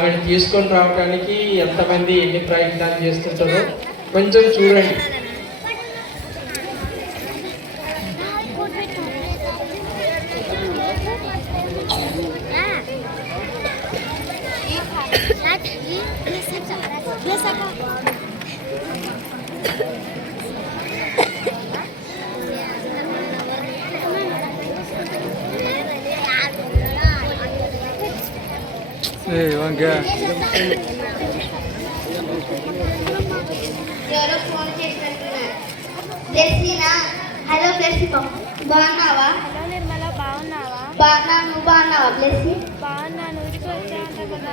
ఆమెను తీసుకొని రావడానికి ఎంతమంది ఎన్ని ప్రయత్నాలు చేస్తుంటారో కొంచెం చూడండి. ఎవరో ఫోన్ చేసినట్టున్నారు. బ్లెస్సీనా? హలో బ్లెస్సీ, బాగున్నావా? హలో నిర్మల, బాగున్నావా? బాగున్నా, నువ్వు బాగున్నావా బ్లెస్సీ? బాగున్నాను. ఊరికి వచ్చాయంట కదా?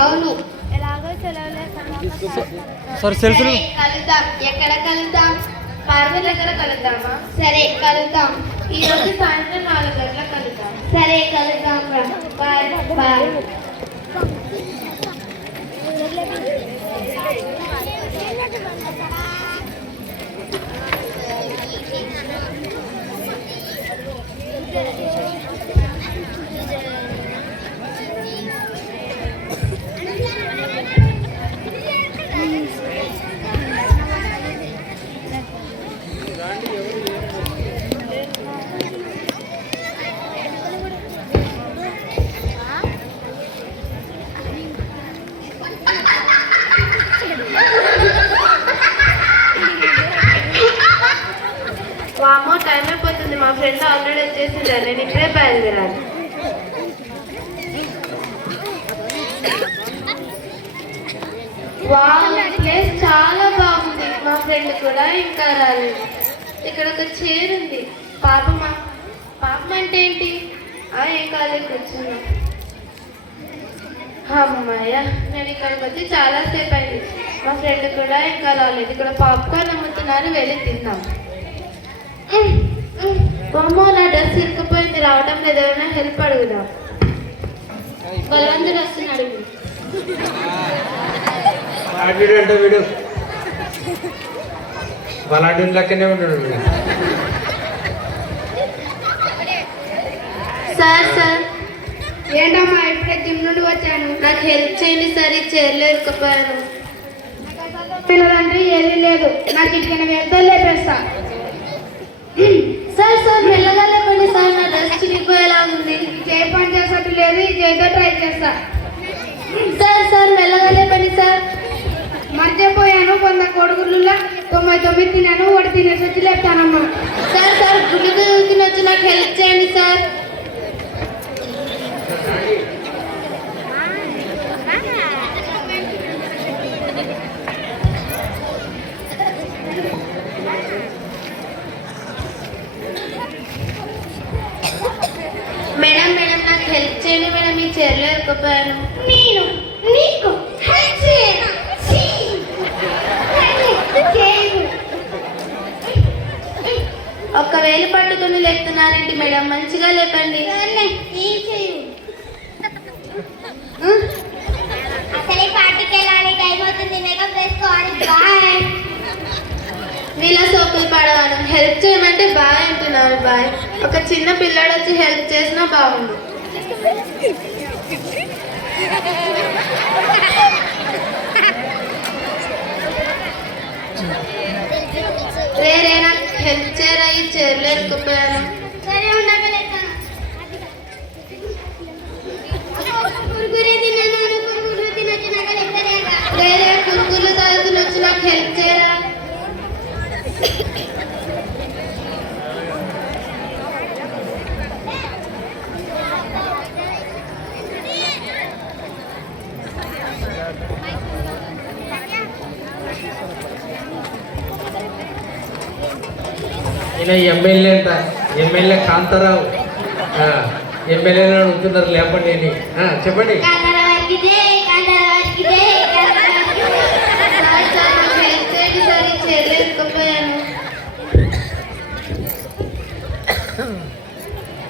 అవును. ఎలాగో సెలవులే కదా. సరే కలుద్దాం. ఎక్కడ కలుద్దాం? పార్వతి దగ్గర కలుద్దామా? సరే కలుద్దాం. ఈరోజు సాయంత్రం 4 గంటలకు కలుద్దాం. సరే కలుద్దాం. Bye bye. వామో, టైం అయిపోతుంది. మా ఫ్రెండ్ ఆల్రెడీ వచ్చేసింది. నేను ఇప్పుడే బయలుదేరాలి. ప్లేస్ చాలా బాగుంది. మా ఫ్రెండ్ కూడా ఇంకా రాలేదు. ఇక్కడ ఒక చైర్ ఉంది. పాపమా? పాపం అంటే ఏంటి? ఏం కాలేదు, కూర్చున్నా. అమ్మాయ, నేను ఇక్కడికి వచ్చి చాలాసేపు అయింది. మా ఫ్రెండ్ కూడా ఇంకా రాలేదు. ఇక్కడ పాప్కార్న్ అమ్ముతున్నారు, వెళ్ళి తిందాం. అమ్మో, నా డ్రెస్ ఇరుక్కుపోయింది, రావటం లేదు. ఎవరైనా హెల్ప్ అడుగుదాం. బలవంతుడు వస్తున్నాడు. అంటే వీడు బలాడు లెక్కనే ఉన్నాడు. సార్ ఏంటమ్మా, ఇప్పుడే జిమ్ నుండి వచ్చాను. నాకు హెల్ప్ చేయండి సార్. ఈ చైర్లో ఇరుక్కుపోయాను. పిల్లలంటే ఏమీ లేదు. నాకు ఇక్కడ వెళ్తా లేపేస్తా. సార్ మెల్లగా లేపండి సార్. నా డ్రెస్ చిరిగిపోయేలా ఉంది. చేయి పని చేసేట్టు లేదు. ఈ చేయితో ట్రై చేస్తా. సార్ మెల్లగా లేపండి సార్. మర్చిపోయాను, 100 కోడిగుడ్లలో 99 తినాను. ఒకటి తినేసి వచ్చి లేపుతానమ్మా. సార్ గుడ్డు తినొచ్చి నాకు హెల్ప్ చేయండి సార్. మేడం నాకు హెల్ప్ చేయండి మేడం. ఈ చైర్లో ఇరుక్కుపోయాను. నేను నీకు హెల్ప్ చేయను. ఒక్క వేలు పట్టుకుని లేపుతున్నారేంటి మేడం? మంచిగా లేపండి. అసలే పార్టీకి వెళ్ళాలి, టైం అవుతుంది. మేకప్ వేసుకోవాలి. బాయ్. నీలా సోకులు పడవాను. హెల్ప్ చేయమంటే బాయ్ అంటున్నారు. బాయ్. ఒక చిన్న పిల్లాడు వచ్చి హెల్ప్ చేసినా బాగుండు. రే నాకు హెల్ప్ చేయరా. ఈ చైర్లో ఇరుక్కుపోయాను. సరే ఉండగా లేస్తాను. కురుకురే తిన్నాను. కురుకురు తినొచ్చినాక లెక్కలేక. రే కురుకులు తాగుతులు వచ్చి నాకు హెల్ప్ చేయరా. ఈయన ఎమ్మెల్యే అంట. ఎమ్మెల్యే కాంతారావు. ఎమ్మెల్యేలు అడుగుతున్నారు, లేపండి అని. చెప్పండి.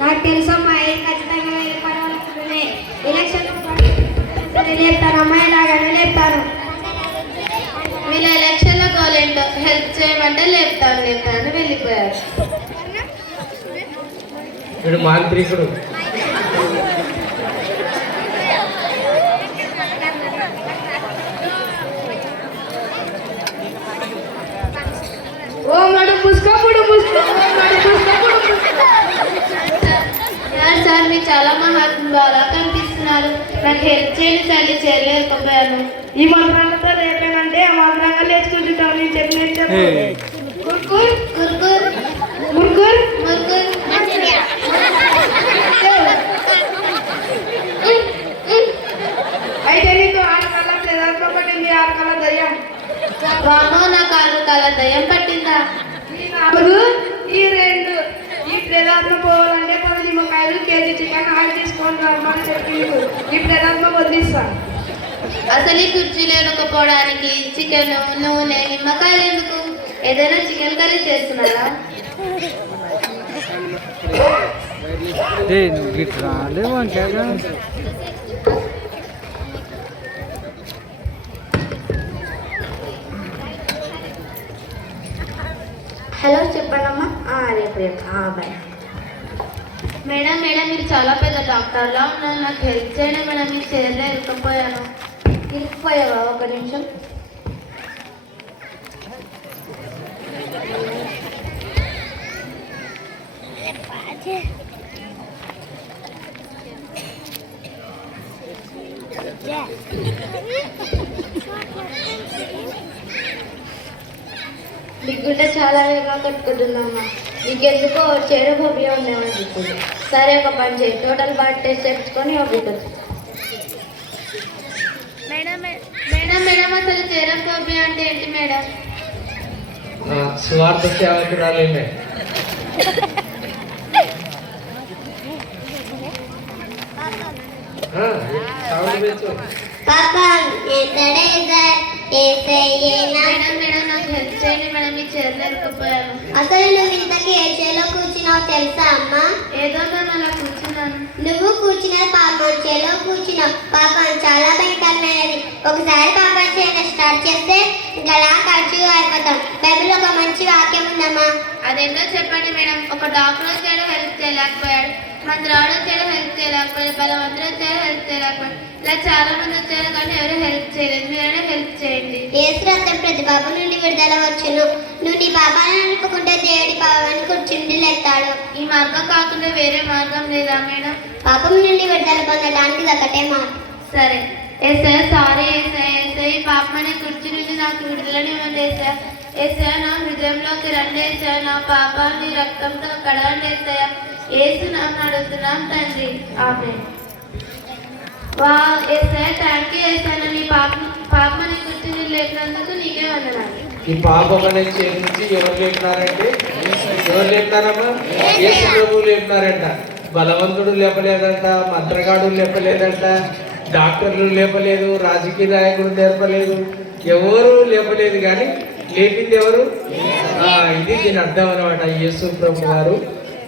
నాకు తెలుసమ్మా, ఖచ్చితంగా పడవలే. ఎలక్షన్ లేపుతాను. అమ్మాయి లాగానే లేపుతాను. వీళ్ళ ఎలక్షన్ల గోల్ ఏంటో. హెల్ప్ చేయమంటే లేపుతాను వెళ్ళిపోయారు. వీడు మాంత్రికుడు. పుస్తకప్పుడు సార్ మీరు చాలా మహాత్ములు అలా కనిపిస్తున్నారు. నాకు హెల్ప్ చేయండి సార్, నేను చేయలేకపోయాను. ఈ మంత్రాలతో రేపేనంటే ఆ మంత్రంగా లేచుకుంటుంటావు. నేను చెప్పినట్టు కుర్కుర్ కుర్కుర్ మురుగురు ముర్కుర్. అయితే నీకు 6 కళ్ళ ప్రధాన పట్టింది. 6 కళ్ళ దయ్యం. వామో నాకు 6 కాల దయ్యం పట్టిందా? ఈ 4 ఈ 2 ఈ ప్రధాత్మ పోవాలంటే 10 నిమ్మకాయలు కేజీ చికెన్ ఆయిల్ తీసుకొని రమ్మని చెప్పి ఈ ప్రధాత్మ వదిలిస్తా. అసలు ఈ కుర్చీ లేకపోవడానికి చికెన్, నూనె, నిమ్మకాయలు ఎందుకు? ఏదైనా చికెన్ కర్రీ చేస్తున్నారా? హలో చెప్పండమ్మా. రేపు బాయ్. మేడం మీరు చాలా పెద్ద డాక్టర్లా ఉన్నారు. నాకు హెల్ప్ చేయండి మేడం, మీకు చైర్లో ఇరుక్కుపోయాను. ఇరుక్కుపోయావా? ఒక నిమిషం. దిగ్గుంటే చాలా వేగంగా కట్టుకుంటున్నామా. నీకెందుకో చేరఫోబియా ఉందేమని చెప్పింది. సరే ఒక పని చేయి, టోటల్ బాడీ టెస్ట్ చేయించుకొని పంపించచ్చు. మేడం అసలు చేరఫోబియా అంటే ఏంటి మేడం? స్వార్థ సేవకురాలేమే. సౌండ్ పెంచు. మేడం నాకు హెల్ప్ చేయండి మేడం, మీ చైర్లో ఇరుక్కుపోయాను. అసలు నువ్వు ఇంతకీ ఏ చేలో కూర్చున్నావు తెలుసా అమ్మా? ఏదో నేను అలా కూర్చున్నాను. నువ్వు కూర్చున్నది పాపం చేలో కూర్చున్నావు. పాపం చాలా భయంకరమైనది. ఒకసారి పాపం చేయడం స్టార్ట్ చేస్తే ఇంకా అలా ఖర్చు అయిపోతాం. బైబిల్ ఒక మంచి వాక్యం ఉందమ్మా. అదేంటో చెప్పండి మేడం. ఒక డాక్టర్ వచ్చాడు, హెల్ప్ చేయలేకపోయాడు. మంత్రాడు వచ్చాడు, హెల్ప్ చేయలేకపోయాడు. బలవంతుడు వచ్చాడు, హెల్ప్ చేయలేకపోయాడు. ఇలా చాలా మంది వచ్చారు కానీ ఎవరు హెల్ప్ చేయలేదు. మీరైనా హెల్ప్ చేయండి. యేసు రక్తం ప్రతి పాపం నుండి విడుదల వచ్చును. నువ్వు నీ పాపాలను అనుకుంటే దేవుడి పాపాన్ని కూర్చుండి లేస్తాడు. ఈ మార్గం కాకుండా వేరే మార్గం లేదా మేడం? పాపం నుండి విడుదల పొందడానికి ఇది ఒకటే మార్గం. సరే ఏసే, సారీ ఏసే, ఈ పాపమనే కుర్చీ నుండి నాకు విడుదలనివ్వండి ఏసే. ఏసే నా హృదయంలోకి రండి ఏసే, నా పాపాన్ని రక్తంతో కడగండి ఏసే. ఏసు నామమున అడుగుతున్నాం తండ్రి, ఆమేన్. వా ఏసే, థ్యాంక్ యూ ఏసే. నీ పాపమనే కుర్చీ నుండి లేపినందుకు నీకే వందనాలు. ఈ పాపం అనే చేతి నుంచి ఎవరు లేపినారంటే? ఎవరు లేపినారమ్మా? యేసు ప్రభువు లేపినారంట. బలవంతుడు లేపలేదంట, మంత్రగాడు లేపలేదంట, డాక్టర్లు లేపలేదు, రాజకీయ నాయకుడు లేపలేదు, ఎవరు లేపలేదు. కానీ లేపింది ఎవరు? ఇది దీని అర్థం అనమాట. యేసు ప్రభు వారు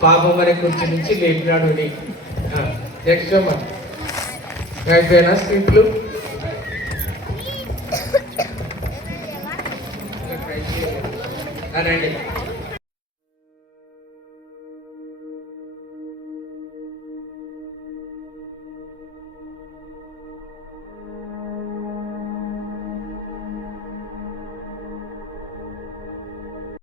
పాపం అనే కుర్చీ నుంచి లేపినాడు. నెక్స్ట్ అమ్మా, అయిపోయినా స్లిప్లు. రండి.